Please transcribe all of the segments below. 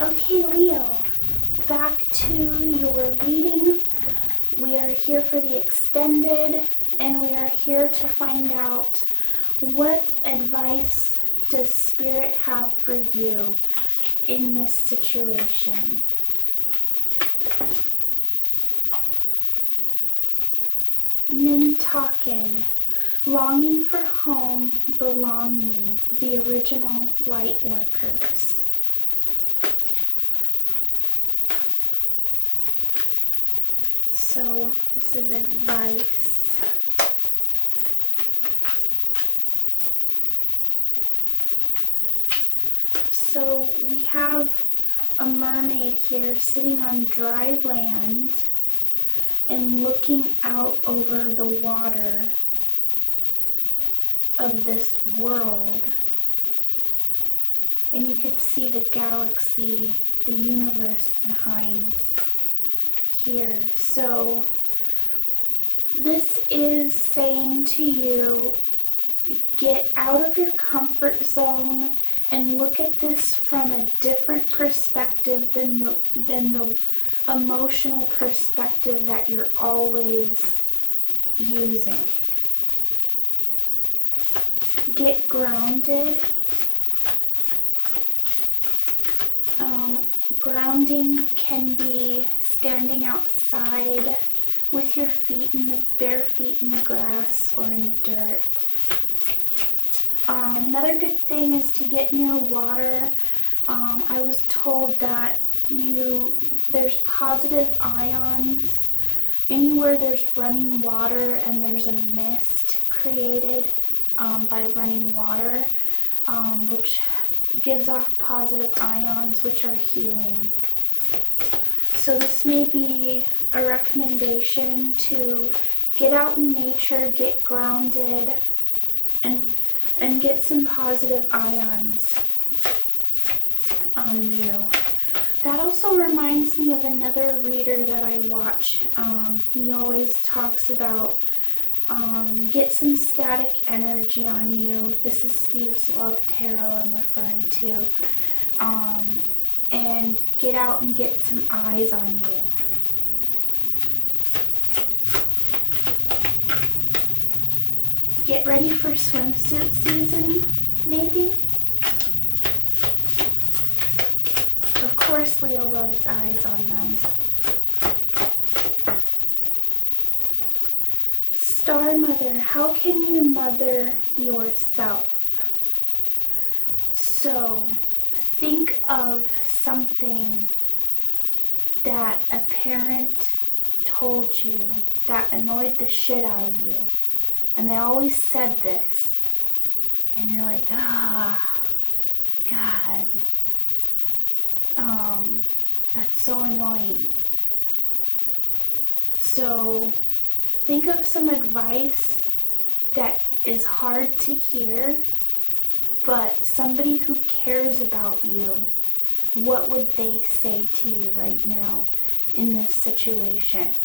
Okay, Leo, back to your reading. We are here for the extended, and we are here to find out what advice does Spirit have for you in this situation. Mintaken, longing for home, belonging, the original light workers. So this is advice. So we have a mermaid here sitting on dry land and looking out over the water of this world. And you could see the galaxy, the universe behind here. So this is saying to you, get out of your comfort zone and look at this from a different perspective than the emotional perspective that you're always using. Get grounded. Grounding can be standing outside with your feet in the bare feet in the grass or in the dirt. Another good thing is to get near water. I was told that there's positive ions anywhere there's running water and there's a mist created by running water, which gives off positive ions, which are healing. So this may be a recommendation to get out in nature, get grounded, and get some positive ions on you. That also reminds me of another reader that I watch. He always talks about get some static energy on you. This is Steve's Love Tarot I'm referring to. And get out and get some eyes on you. Get ready for swimsuit season, maybe? Of course Leo loves eyes on them. Star Mother, how can you mother yourself? So, think of something that a parent told you that annoyed the shit out of you. And they always said this. And you're like, God. That's so annoying. So think of some advice that is hard to hear, but somebody who cares about you, what would they say to you right now in this situation?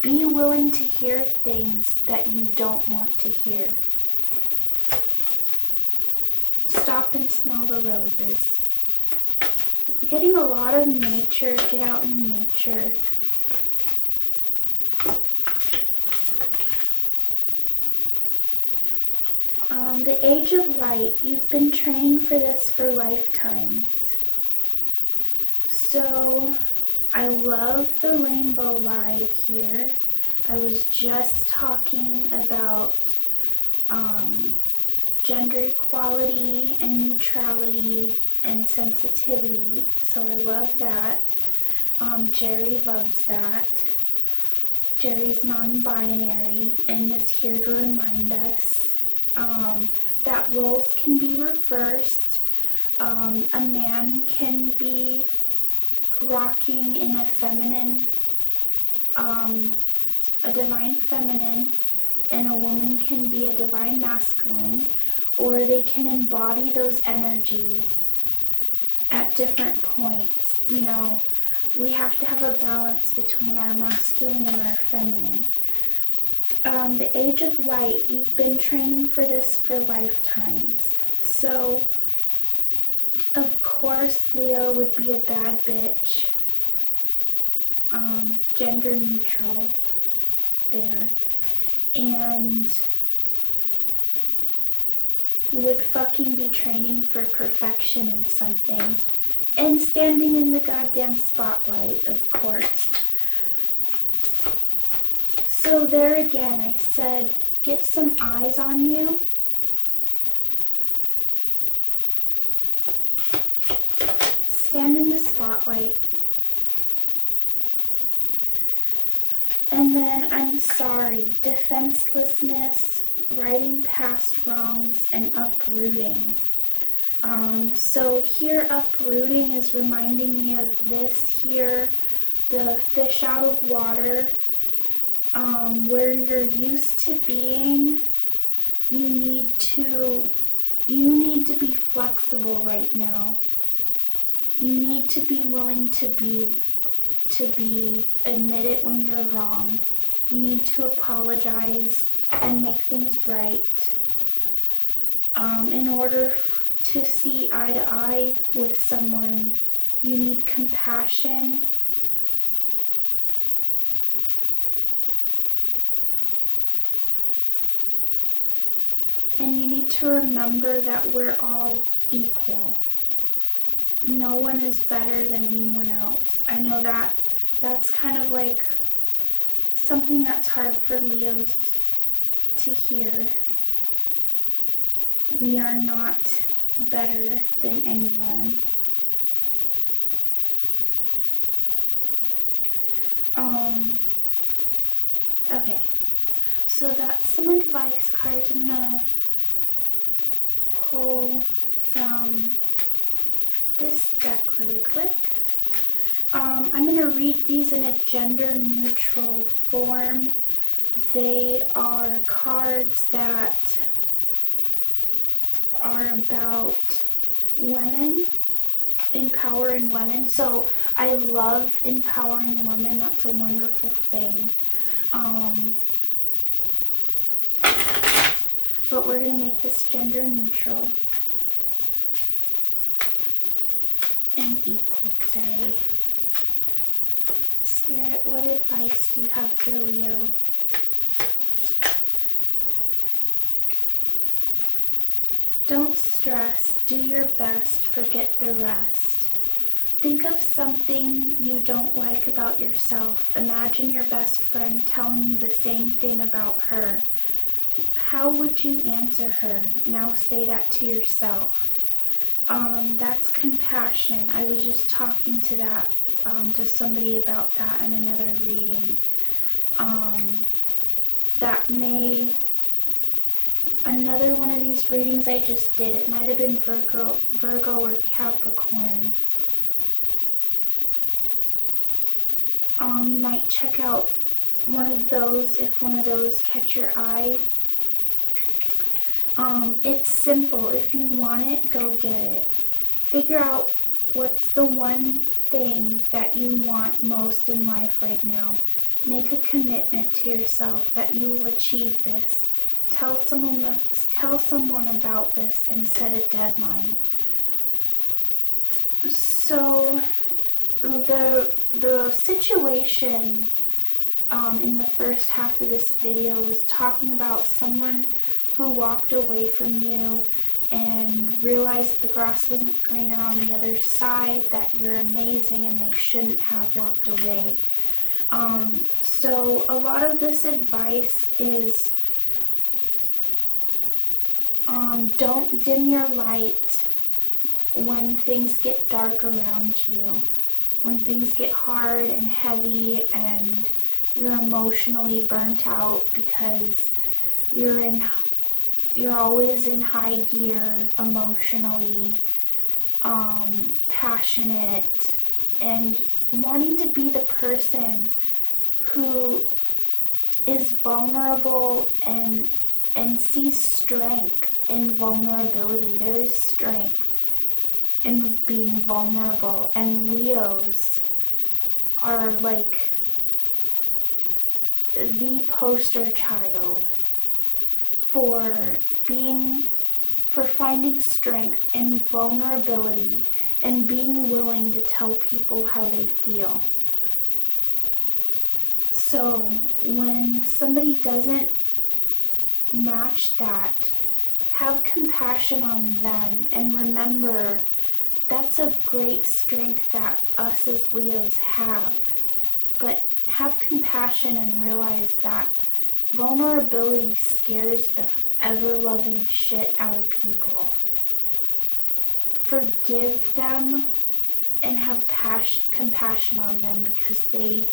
Be willing to hear things that you don't want to hear. Stop and smell the roses. Getting a lot of nature, get out in nature. The Age of Light, you've been training for this for lifetimes. So, I love the rainbow vibe here. I was just talking about gender equality and neutrality and sensitivity, so I love that. Geri loves that. Geri's non-binary and is here to remind us that roles can be reversed. A man can be rocking in a feminine, a divine feminine, and a woman can be a divine masculine, or they can embody those energies at different points. You know, we have to have a balance between our masculine and our feminine. The Age of Light, you've been training for this for lifetimes. So Of course, Leo would be a bad bitch. Gender neutral there. And would fucking be training for perfection in something. And standing in the goddamn spotlight, of course. So there again, I said, get some eyes on you. Stand in the spotlight. And then, I'm sorry, defenselessness, righting past wrongs, and uprooting. So here, uprooting is reminding me of this here, the fish out of water, where you're used to being. You need to be flexible right now. You need to be willing to admit it when you're wrong. You need to apologize and make things right. In order to see eye to eye with someone, you need compassion. And you need to remember that we're all equal. No one is better than anyone else. I know that that's kind of like something that's hard for Leos to hear. We are not better than anyone. Okay, so that's some advice cards. I'm gonna pull from this deck really quick. I'm going to read these in a gender neutral form. They are cards that are about women, empowering women. So I love empowering women. That's a wonderful thing. But we're going to make this gender neutral and equal today. Spirit, what advice do you have for Leo? Don't stress. Do your best. Forget the rest. Think of something you don't like about yourself. Imagine your best friend telling you the same thing about her. How would you answer her? Now say that to yourself. That's compassion. I was just talking to that, to somebody about that in another reading. Another one of these readings I just did, it might have been Virgo or Capricorn. You might check out one of those if one of those catch your eye. It's simple. If you want it, go get it. Figure out what's the one thing that you want most in life right now. Make a commitment to yourself that you will achieve this. Tell someone about this and set a deadline. So the situation in the first half of this video was talking about someone who walked away from you and realized the grass wasn't greener on the other side, that you're amazing and they shouldn't have walked away. So a lot of this advice is don't dim your light when things get dark around you, when things get hard and heavy and you're emotionally burnt out because you're always in high gear emotionally, passionate, and wanting to be the person who is vulnerable and sees strength in vulnerability. There is strength in being vulnerable, and Leos are like the poster child for being for finding strength and vulnerability and being willing to tell people how they feel. So when somebody doesn't match that, have compassion on them and remember that's a great strength that us as Leos have. But have compassion and realize that vulnerability scares the ever-loving shit out of people. Forgive them and have compassion on them because they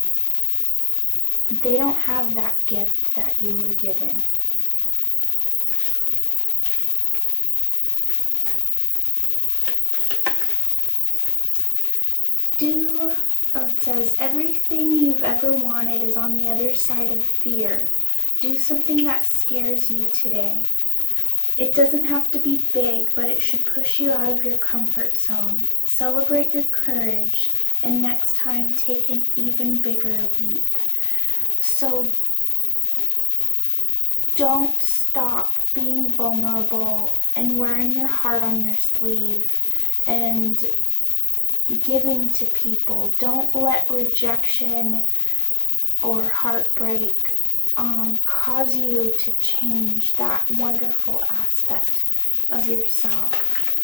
don't have that gift that you were given. It says, everything you've ever wanted is on the other side of fear. Do something that scares you today. It doesn't have to be big, but it should push you out of your comfort zone. Celebrate your courage, and next time take an even bigger leap. So don't stop being vulnerable and wearing your heart on your sleeve and giving to people. Don't let rejection or heartbreak cause you to change that wonderful aspect of yourself.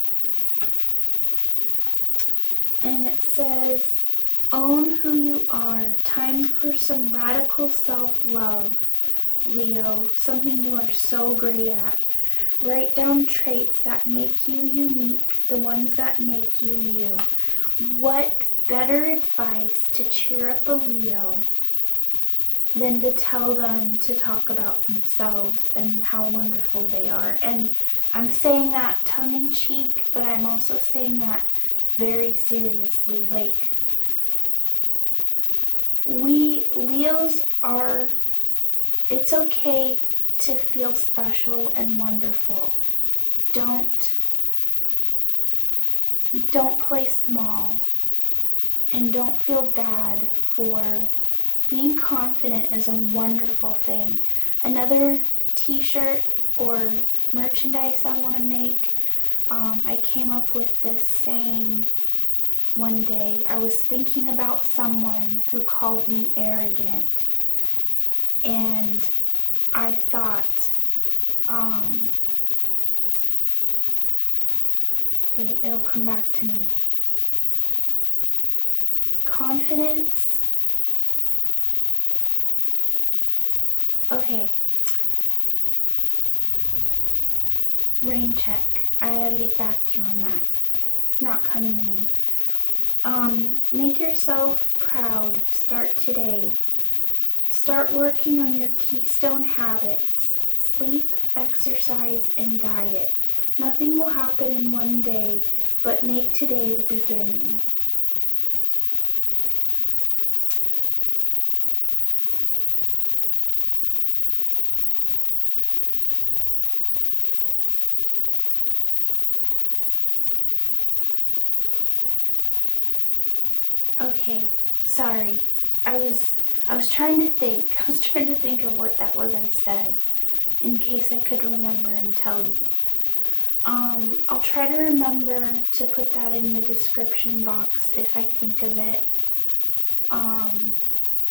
And it says, own who you are. Time for some radical self-love, Leo. Something you are so great at. Write down traits that make you unique, the ones that make you you. What better advice to cheer up a Leo than to tell them to talk about themselves and how wonderful they are. And I'm saying that tongue-in-cheek, but I'm also saying that very seriously. Like, we Leos are, it's okay to feel special and wonderful. Don't play small, and don't feel bad for being confident is a wonderful thing. Another t-shirt or merchandise I want to make, I came up with this saying one day. I was thinking about someone who called me arrogant, and I thought, wait, it'll come back to me. Confidence. Okay. Rain check. I gotta get back to you on that. It's not coming to me. Make yourself proud. Start today. Start working on your keystone habits. Sleep, exercise, and diet. Nothing will happen in one day, but make today the beginning. Okay, sorry. I was trying to think. I was trying to think of what that was I said, in case I could remember and tell you. I'll try to remember to put that in the description box if I think of it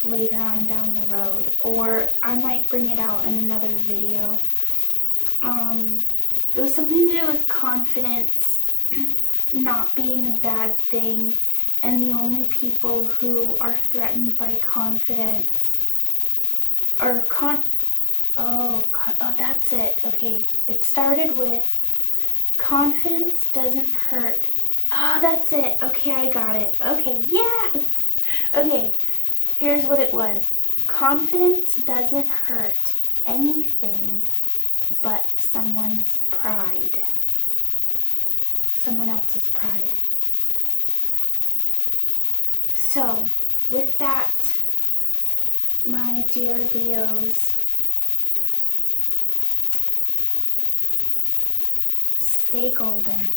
later on down the road, or I might bring it out in another video. It was something to do with confidence not being a bad thing, and the only people who are threatened by confidence are oh, that's it. Okay, it started with confidence doesn't hurt. Oh, that's it. Okay, I got it. Okay, yes. Okay, here's what it was. Confidence doesn't hurt anything but someone's pride. Someone else's pride. So, with that, my dear Leos, stay golden.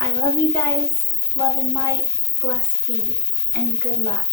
I love you guys. Love and light. Blessed be. And good luck.